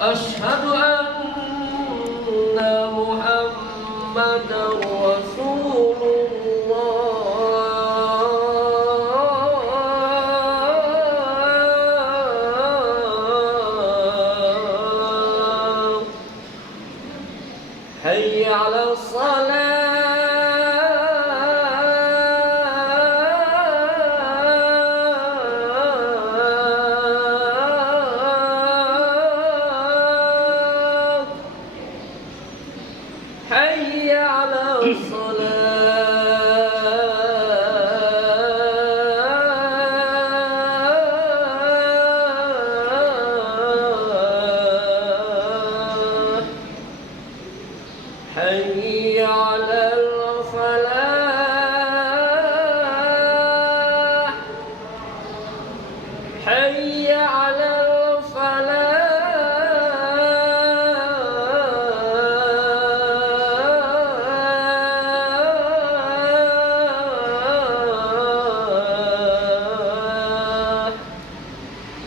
أشهد أن محمدا رسول الله. حي على الصلاة. حي على الصلاة. حي على الفلاح. حي على الفلاح.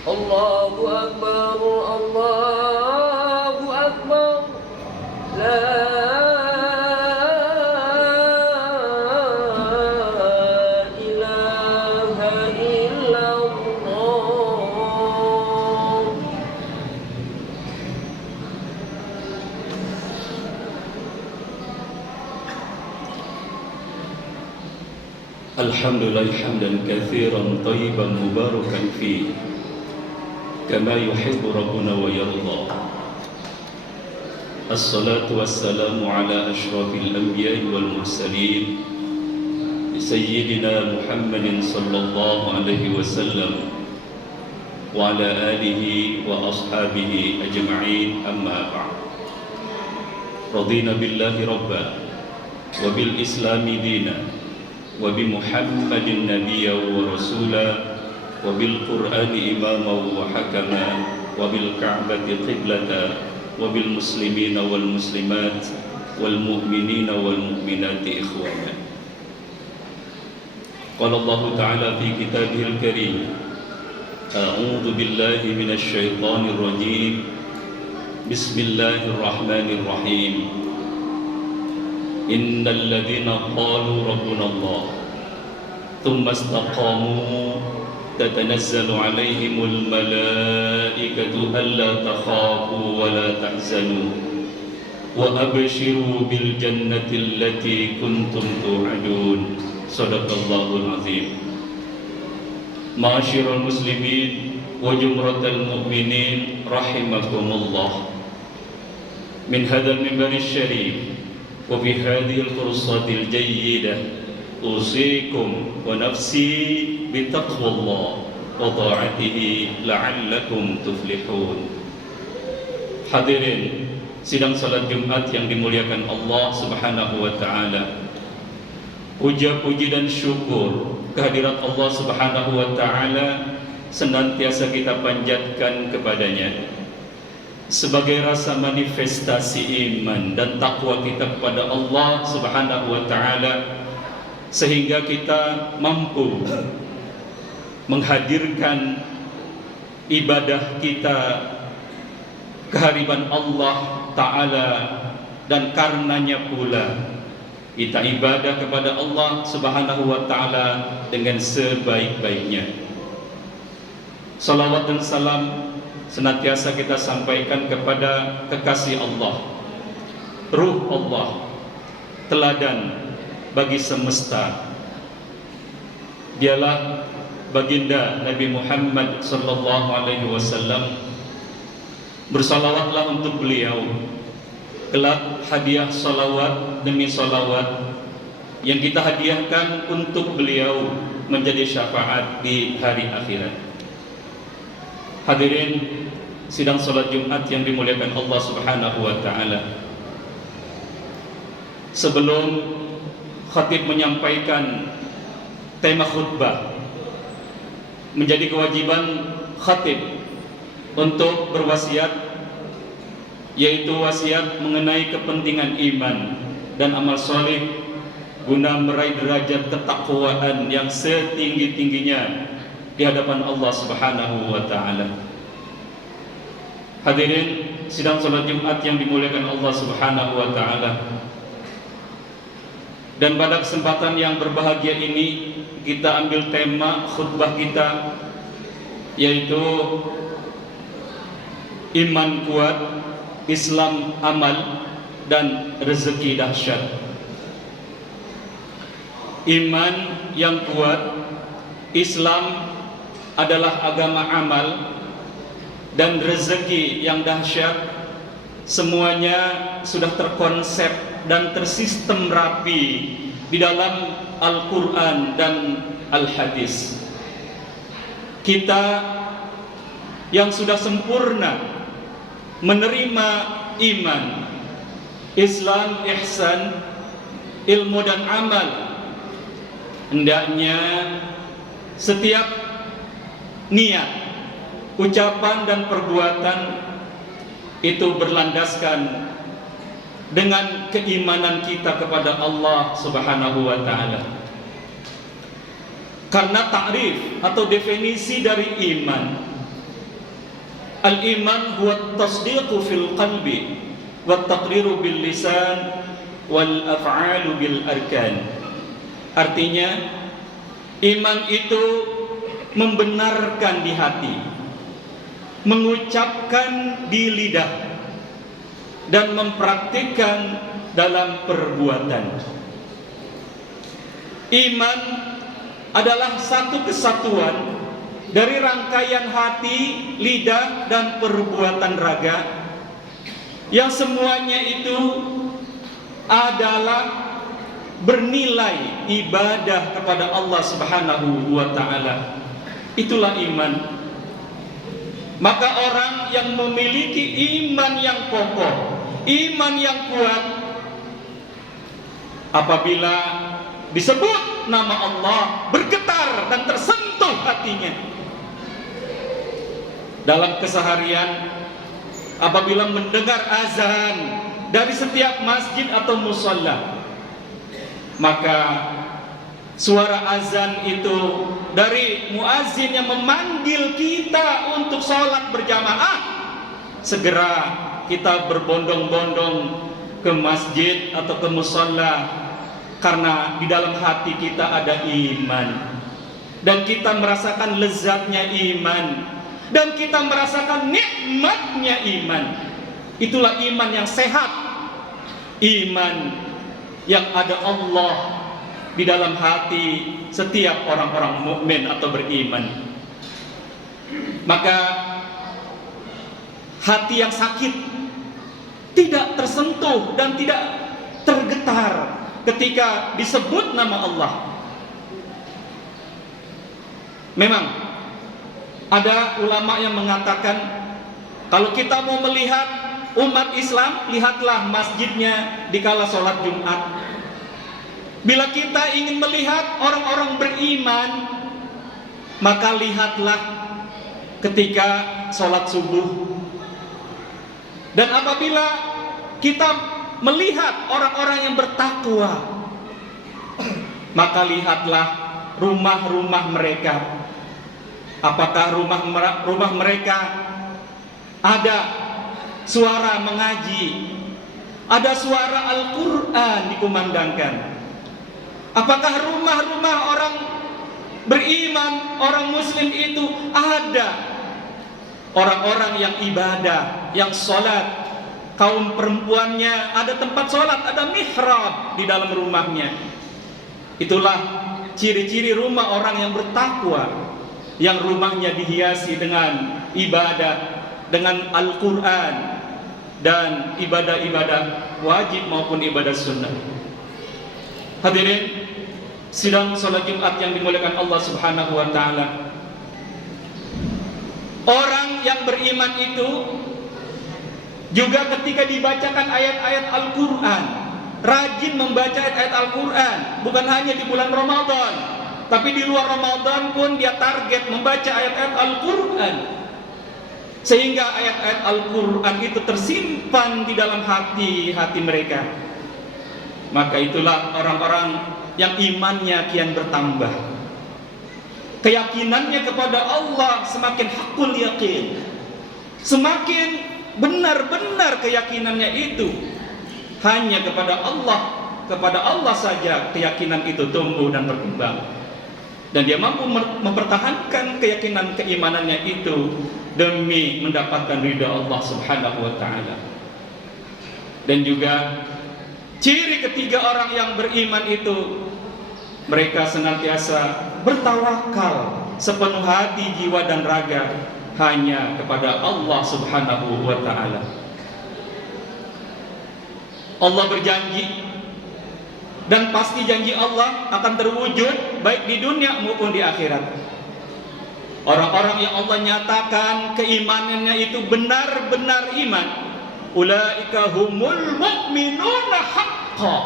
الله أكبر الله أكبر. لا إله إلا الله. الحمد لله حمدا كثيرا طيبا مباركا فيه كما يحب ربنا ويرضى. الصلاة والسلام على أشرف الأنبياء والمرسلين سيدنا محمد صلى الله عليه وسلم وعلى آله وأصحابه أجمعين. أما بعد، رضينا بالله ربا وبالإسلام دينا وبمحمد نبيا ورسولا وبالقرآن إماما وحكما وبالكعبة قبلة وبالمسلمين والمسلمات والمؤمنين والمؤمنات إخوانا. قال الله تعالى في كتابه الكريم: أعوذ بالله من الشيطان الرجيم. بسم الله الرحمن الرحيم. إن الذين قالوا ربنا الله ثم استقاموا تتنزل عليهم الملائكة ألا تخافوا ولا تحزنوا وأبشروا بالجنة التي كنتم توعدون. صدق الله العظيم. معاشر المسلمين وجمرة المؤمنين رحمكم الله، من هذا المنبر الشريف وفي هذه الفرصة الجيدة أوصيكم ونفسي بتقوى الله وطاعته لعلكم تفلحون. Hadirin sidang salat Jumat yang dimuliakan Allah Subhanahu wa taala. Puja-puji dan syukur kehadirat Allah Subhanahu wa taala senantiasa kita panjatkan kepadanya sebagai rasa manifestasi iman dan takwa kita kepada Allah Subhanahu wa taala, sehingga kita mampu menghadirkan ibadah kita kehadiran Allah taala, dan karenanya pula kita ibadah kepada Allah Subhanahu wa taala dengan sebaik-baiknya. Salawat dan salam senantiasa kita sampaikan kepada kekasih Allah, Ruh Allah, teladan bagi semesta. Dialah baginda Nabi Muhammad sallallahu alaihi wasallam. Bersalawatlah untuk beliau. Kelak hadiah salawat demi salawat yang kita hadiahkan untuk beliau menjadi syafaat di hari akhirat. Hadirin sidang salat Jumat yang dimuliakan Allah Subhanahu wa taala. Sebelum khatib menyampaikan tema khutbah, menjadi kewajiban khatib untuk berwasiat, yaitu wasiat mengenai kepentingan iman dan amal soleh guna meraih derajat ketakwaan yang setinggi-tingginya di hadapan Allah Subhanahu wa taala. Hadirin sidang salat Jumat yang dimuliakan Allah Subhanahu wa taala. Dan pada kesempatan yang berbahagia ini kita ambil tema khutbah kita, yaitu iman kuat, Islam amal, dan rezeki dahsyat. Iman yang kuat, Islam adalah agama amal, dan rezeki yang dahsyat, semuanya sudah terkonsep dan tersistem rapi di dalam Al-Quran dan Al-Hadis. Kita yang sudah sempurna menerima iman, Islam, ihsan, ilmu dan amal, hendaknya setiap niat, ucapan dan perbuatan itu berlandaskan dengan keimanan kita kepada Allah Subhanahu wa taala. Karena ta'rif atau definisi dari iman, al-iman huwa at-tasdiqu fil qalbi wa at-taqriru bil lisan wal af'alu bil arkan. Artinya iman itu membenarkan di hati, mengucapkan di lidah, dan mempraktikkan dalam perbuatan. Iman adalah satu kesatuan dari rangkaian hati, lidah, dan perbuatan raga, yang semuanya itu adalah bernilai ibadah kepada Allah Subhanahu wa taala. Itulah iman. Maka orang yang memiliki iman yang kokoh, iman yang kuat, apabila disebut nama Allah, bergetar dan tersentuh hatinya. Dalam keseharian, apabila mendengar azan dari setiap masjid atau musalla, maka suara azan itu dari muazin yang memanggil kita untuk sholat berjamaah, segera kita berbondong-bondong ke masjid atau ke musalla, karena di dalam hati kita ada iman, dan kita merasakan lezatnya iman, dan kita merasakan nikmatnya iman. Itulah iman yang sehat, iman yang ada Allah di dalam hati setiap orang-orang mukmin atau beriman. Maka hati yang sakit tidak tersentuh dan tidak tergetar ketika disebut nama Allah. Memang ada ulama yang mengatakan, kalau kita mau melihat umat Islam, lihatlah masjidnya di kala sholat Jumat. Bila kita ingin melihat orang-orang beriman, maka lihatlah ketika sholat subuh. Dan apabila kita melihat orang-orang yang bertakwa, maka lihatlah rumah-rumah mereka. Apakah rumah mereka ada suara mengaji, ada suara Al-Quran dikumandangkan? Apakah rumah-rumah orang beriman, orang muslim itu ada orang-orang yang ibadah, yang sholat? Kaum perempuannya ada tempat sholat, ada mihrab di dalam rumahnya. Itulah ciri-ciri rumah orang yang bertakwa, yang rumahnya dihiasi dengan ibadah, dengan Al-Quran, dan ibadah-ibadah wajib maupun ibadah sunnah. Hadirin sidang salat Jumat yang dimuliakan Allah Subhanahu wa taala. Orang yang beriman itu juga ketika dibacakan ayat-ayat Al-Quran, rajin membaca ayat-ayat Al-Quran, bukan hanya di bulan Ramadan, tapi di luar Ramadan pun dia target membaca ayat-ayat Al-Quran, sehingga ayat-ayat Al-Quran itu tersimpan di dalam hati-hati mereka. Maka itulah orang-orang yang imannya kian bertambah, keyakinannya kepada Allah semakin hakul yakin, semakin benar-benar keyakinannya itu hanya kepada Allah saja keyakinan itu tumbuh dan berkembang, dan dia mampu mempertahankan keyakinan keimanannya itu demi mendapatkan ridha Allah Subhanahu wa taala. Dan juga ciri ketiga orang yang beriman itu, mereka senantiasa bertawakal sepenuh hati, jiwa dan raga hanya kepada Allah Subhanahu wa taala. Allah berjanji, dan pasti janji Allah akan terwujud baik di dunia maupun di akhirat. Orang-orang yang Allah nyatakan keimanannya itu benar-benar iman, ulaika humul mu'minuna haqqan.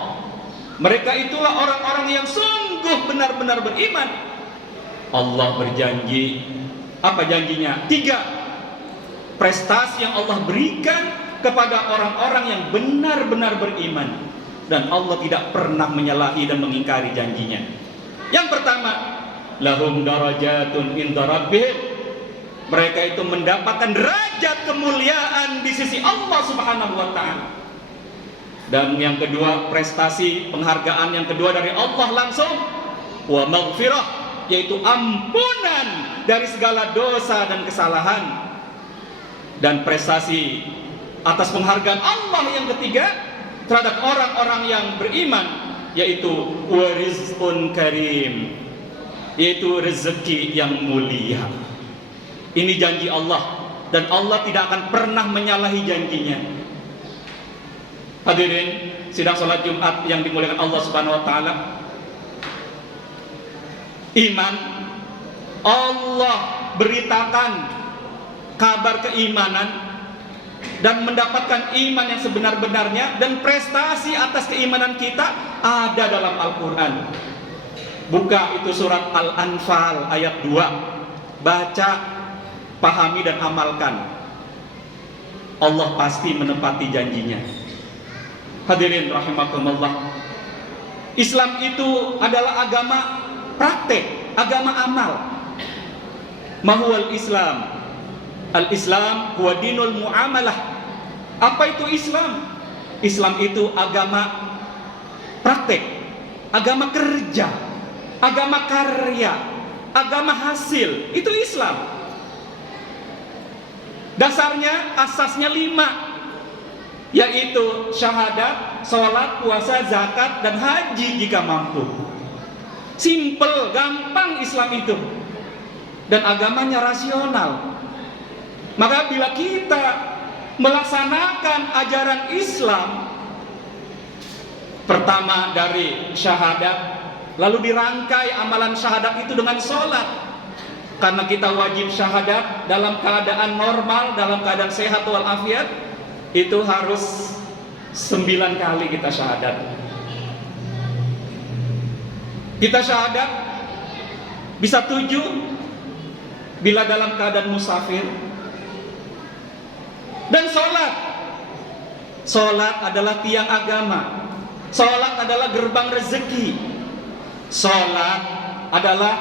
Mereka itulah orang-orang yang sungguh benar-benar beriman. Allah berjanji, apa janjinya? 3 prestasi yang Allah berikan kepada orang-orang yang benar-benar beriman, dan Allah tidak pernah menyalahi dan mengingkari janjinya. Yang pertama, lahum darajatun inda rabbihim. Mereka itu mendapatkan derajat kemuliaan di sisi Allah Subhanahu wa taala. Dan yang kedua, prestasi penghargaan yang kedua dari Allah langsung, wa maghfirah, yaitu ampunan dari segala dosa dan kesalahan. Dan prestasi atas penghargaan Allah yang ketiga terhadap orang-orang yang beriman, yaitu warizqun karim, yaitu rezeki yang mulia. Ini janji Allah, dan Allah tidak akan pernah menyalahi janjinya. Hadirin sidang salat Jumat yang dimuliakan Allah Subhanahu wa taala, iman, Allah beritakan kabar keimanan dan mendapatkan iman yang sebenar-benarnya, dan prestasi atas keimanan kita ada dalam Al-Quran. Buka itu surat Al-Anfal ayat 2, baca, pahami dan amalkan. Allah pasti menepati janjinya. Hadirin rahimakumullah, Islam itu adalah agama praktek, agama amal. Mahuwal Islam? Al-Islam huwa dinul muamalah. Apa itu Islam? Islam itu agama praktek, agama kerja, agama karya, agama hasil. Itu Islam. Dasarnya, asasnya 5, yaitu syahadat, sholat, puasa, zakat, dan haji jika mampu. Simple, gampang Islam itu. Dan agamanya rasional. Maka bila kita melaksanakan ajaran Islam, pertama dari syahadat, lalu dirangkai amalan syahadat itu dengan sholat. Karena kita wajib syahadat dalam keadaan normal, dalam keadaan sehat walafiat, itu harus 9 kali kita syahadat. Kita syahadat bisa 7 bila dalam keadaan musafir. Dan sholat adalah tiang agama. Sholat adalah gerbang rezeki. Sholat adalah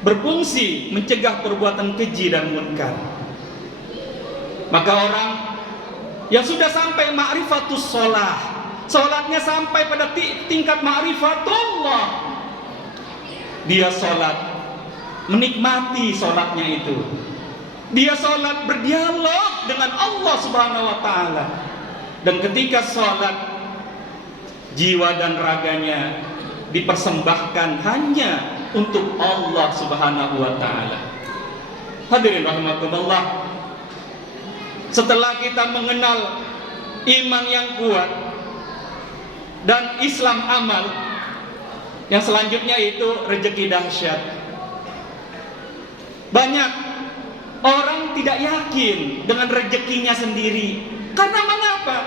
berfungsi mencegah perbuatan keji dan munkar. Maka orang yang sudah sampai ma'rifatus sholat, sholatnya sampai pada tingkat ma'rifatullah, dia sholat menikmati sholatnya itu. Dia sholat berdialog dengan Allah Subhanahu wa ta'ala. Dan ketika sholat, jiwa dan raganya dipersembahkan hanya untuk Allah Subhanahu wa ta'ala. Hadirin rahimakumullah, setelah kita mengenal iman yang kuat dan Islam amal, yang selanjutnya itu rezeki dahsyat. Banyak orang tidak yakin dengan rezekinya sendiri. Karena mengapa?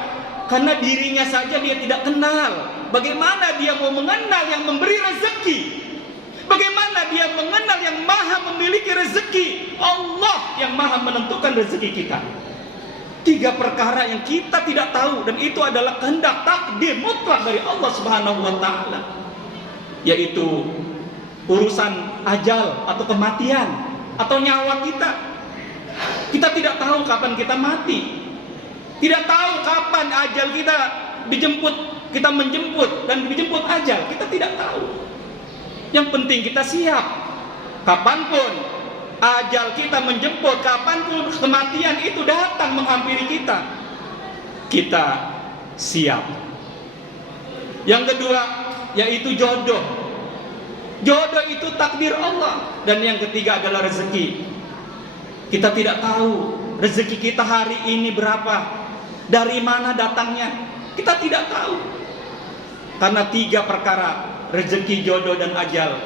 Karena dirinya saja dia tidak kenal. Bagaimana dia mau mengenal yang memberi rezeki? Bagaimana dia mengenal yang maha memiliki rezeki? Allah yang maha menentukan rezeki kita. 3 perkara yang kita tidak tahu, dan itu adalah kehendak takdir mutlak dari Allah Subhanahu wa ta'ala, yaitu urusan ajal atau kematian atau nyawa kita. Kita tidak tahu kapan kita mati. Tidak tahu kapan ajal kita dijemput, kita menjemput dan dijemput ajal, kita tidak tahu. Yang penting kita siap. Kapanpun ajal kita menjemput, kapanpun kematian itu datang menghampiri kita, kita siap. Yang kedua yaitu jodoh. Jodoh itu takdir Allah. Dan yang ketiga adalah rezeki. Kita tidak tahu rezeki kita hari ini berapa, dari mana datangnya, kita tidak tahu. Karena 3 perkara, rezeki, jodoh, dan ajal,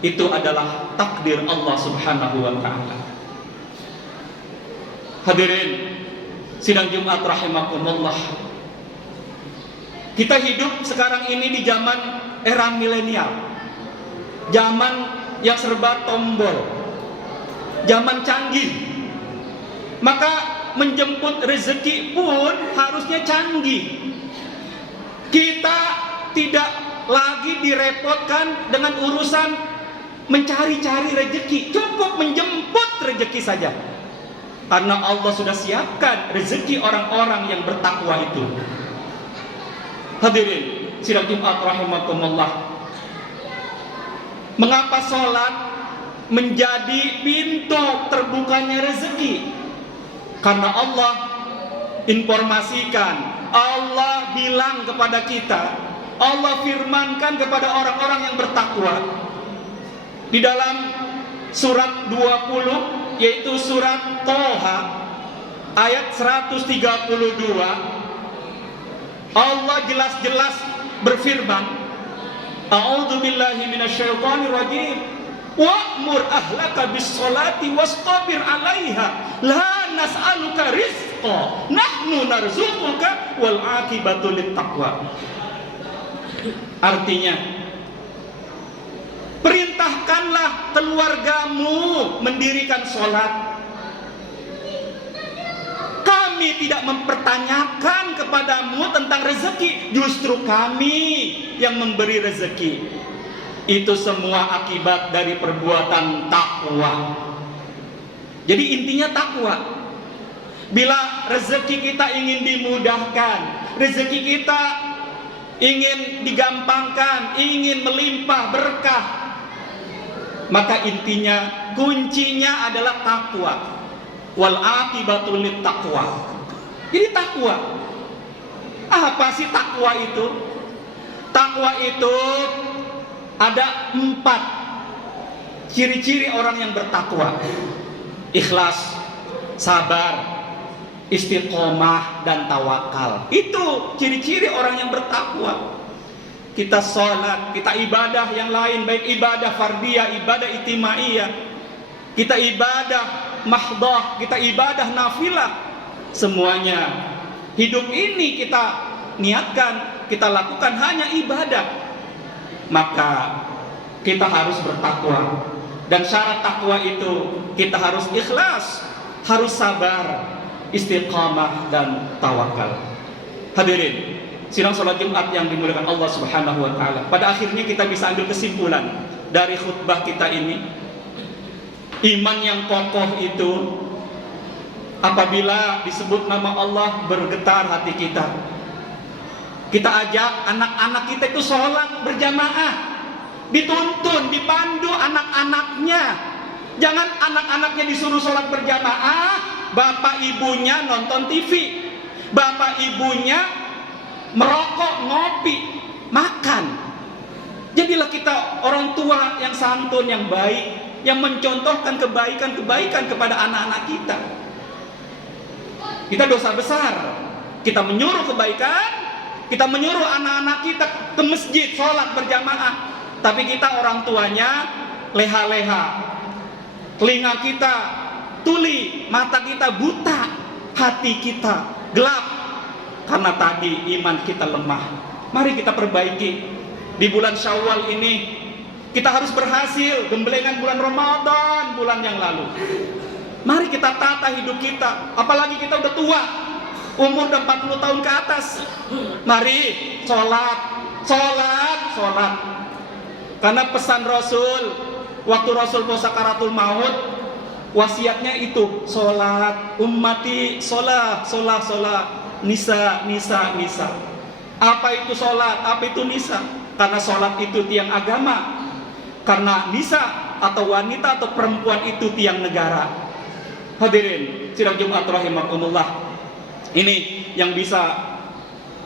itu adalah takdir Allah Subhanahu wa ta'ala. Hadirin sidang Jumat rahimakumullah, kita hidup sekarang ini di zaman era milenial, zaman yang serba tombol, zaman canggih. Maka menjemput rezeki pun harusnya canggih. Kita tidak lagi direpotkan dengan urusan mencari-cari rezeki, cukup menjemput rezeki saja. Karena Allah sudah siapkan rezeki orang-orang yang bertakwa itu. Hadirin sidang Jumat rahimakumullah, mengapa sholat menjadi pintu terbukanya rezeki? Karena Allah informasikan, Allah bilang kepada kita, Allah firmankan kepada orang-orang yang bertakwa di dalam surat 20, yaitu surat Toha ayat 132. Allah jelas-jelas berfirman, A'udzubillahi minasyaitonir rajim, wa'mur ahlaka bis-sholati wastabir 'alaiha la nas'aluka rizqa nahnu narzuquka wal 'aqibatu lit-taqwa. Artinya, perintahkanlah keluargamu mendirikan sholat. Kami tidak mempertanyakan kepadamu tentang rezeki, justru kami yang memberi rezeki. Itu semua akibat dari perbuatan takwa. Jadi intinya takwa. Bila rezeki kita ingin dimudahkan, rezeki kita ingin digampangkan, ingin melimpah berkah, maka intinya, kuncinya adalah takwa. Wal aqibatu lit taqwa. Jadi takwa. Apa sih takwa itu? Takwa itu ada 4 ciri-ciri orang yang bertakwa: ikhlas, sabar, istiqomah, dan tawakal. Itu ciri-ciri orang yang bertakwa. Kita sholat, kita ibadah yang lain, baik ibadah fardiyah, ibadah ijtimaiyah, kita ibadah mahdoh, kita ibadah nafilah, semuanya hidup ini kita niatkan, kita lakukan hanya ibadah. Maka kita harus bertakwa. Dan syarat takwa itu kita harus ikhlas, harus sabar, istiqamah, dan tawakal. Hadirin sidang salat Jumat yang dimuliakan Allah Subhanahu wa ta'ala, pada akhirnya kita bisa ambil kesimpulan dari khutbah kita ini. Iman yang kokoh itu apabila disebut nama Allah bergetar hati kita. Kita ajak anak-anak kita itu sholat berjamaah, dituntun, dipandu anak-anaknya. Jangan anak-anaknya disuruh sholat berjamaah, bapak ibunya nonton TV, bapak ibunya merokok, ngopi, makan. Jadilah kita orang tua yang santun, yang baik, yang mencontohkan kebaikan-kebaikan kepada anak-anak kita. Kita dosa besar. Kita menyuruh kebaikan, kita menyuruh anak-anak kita ke masjid sholat berjamaah, tapi kita orang tuanya leha-leha, telinga kita tuli, mata kita buta, hati kita gelap, karena tadi iman kita lemah. Mari kita perbaiki. Di bulan Syawal ini kita harus berhasil gembelengan bulan Ramadan bulan yang lalu. Mari kita tata hidup kita. Apalagi kita udah tua, umur udah 40 tahun ke atas. Mari sholat. Karena pesan Rasul waktu Rasul mau sakaratul maut, wasiatnya itu sholat. Ummati sholat. nisa. Apa itu sholat? Apa itu nisa? Karena sholat itu tiang agama. Karena nisa atau wanita atau perempuan itu tiang negara. Hadirin sidang Jumat rahimakumullah. Ini yang bisa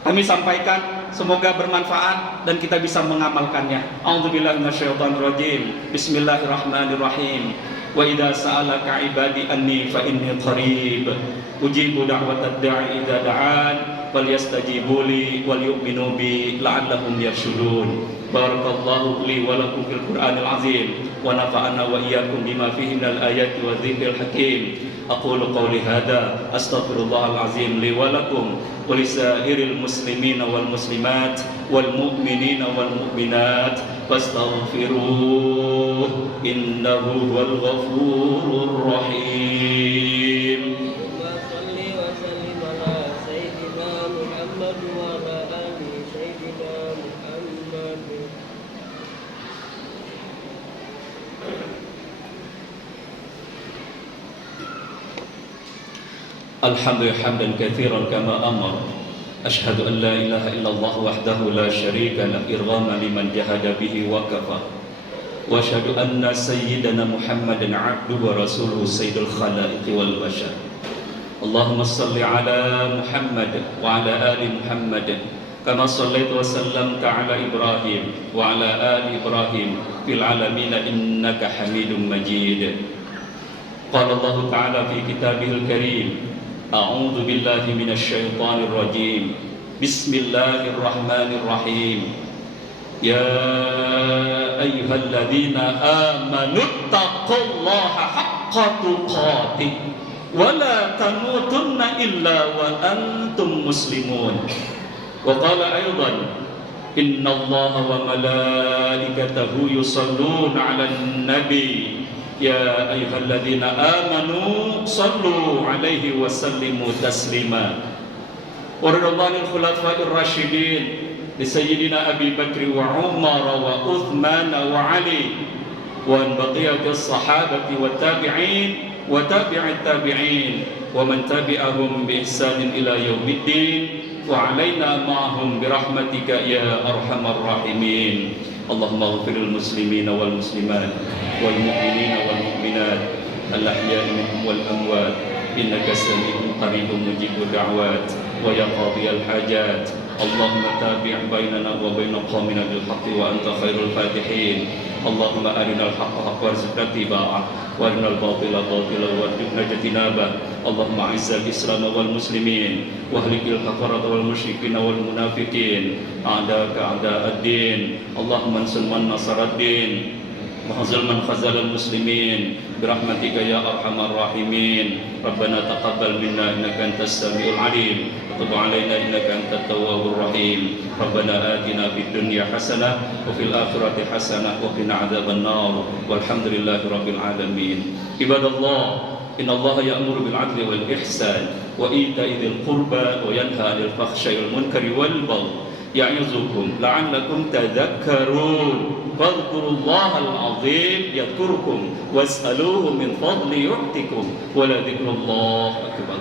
kami sampaikan, semoga bermanfaat dan kita bisa mengamalkannya. A'udzubillahi minasyaitonirrajim. Bismillahirrahmanirrahim. Wa idza sa'alaka 'ibadi anni fa inni qarib ujibu da'watad da'i idza da'an falyastajibu li wal yu'minu bi la'allahum yarshudun. Barakallahu li wa lakum fil Qur'anil azim wa nafa'ana wa iyyakum bima fihi minal ayati wa dzikril hakim. Aqulu qawli hadza astaghfirullahal azim li wa lakum wa lisairil muslimina wal muslimat wal mu'minina wal mu'minat fastaghfiruh innahu huwal ghafurur rahim. Alhamdulillah hamdan katsiran kama amar. Asyhadu an la ilaha illallah wahdahu la syarika lah irghama liman jahada bihi wa kafa. Wa asyhadu anna sayyidana Muhammadan 'abduhu wa rasuluhu sayyidul khalaiqi wal bashar. Allahumma shalli ala Muhammad wa ala ali Muhammad kama shallaita wa sallamta ala Ibrahim wa ala ali Ibrahim fil alamin innaka Hamidum Majid. Qala Allah ta'ala fi kitabihil karim. A'udzu billahi minasy syaithanir rajim. Bismillahirrahmanirrahim. Ya ayyuhalladzina amanu taqullaha haqqa tuqatih wa la tamutunna illa wa antum muslimun. Wa qala aidan innallaha wa malaikatahu yusholluna 'alan nabi. Ya ayyuhalladzina amanu sallu alaihi wa sallimu taslima. Wa radhiyallahu anil khulafa'ir rasyidin li sayyidina Abi Bakr wa Umar wa Uthman wa Ali wa an baqiyatis sahabati wa tabi'in wa tabi'it tabi'in wa man tabi'ahum bi ihsanin ila yaumiddin wa alaina ma'ahum bi rahmatika ya arhamar rahimin. Allahumma ighfiril muslimina wal muslimat wal mu'minina wal mu'minat al-ahya'i minhum wal amwat innaka sami'un qaribun mujibud da'wat wa ya qadiyal hajat. Allahumma tabi' bainana wa baina qaumina bil haqqi wa anta khairul fatihin. Allahumma arinal haqqa haqqan warzuqna ittiba'ah wa arinal batila batilan warzuqna ijtinabah. Allahumma izzil islam wal muslimin wa ahlikil kafarata wal musyrikin wal munafiqin a'daka a'da'ad-din. Allahumma ansur man nasaraddin wa khazal man khazalal muslimin birahmatika ya arhamar rahimin. Rabbana taqabbal minna innaka antas samiul alim wa tub alaina innaka antat tawwabur rahim. Rabbana atina fid dunya hasanah wa fil akhirati hasanah wa qina adzaban nar. Walhamdulillahi rabbil alamin. Ibadallah, innallaha ya'muru bil 'adli wal ihsan wa ita'i dzil qurba wa yanha 'anil fakhsha'i wal munkari wal baghi ya'izukum la'allakum tadhakkarun. Fadhkurullahal 'azim yadhkurkum was'aluhu min fadli yu'tikum wa la dzikrullahi akbar.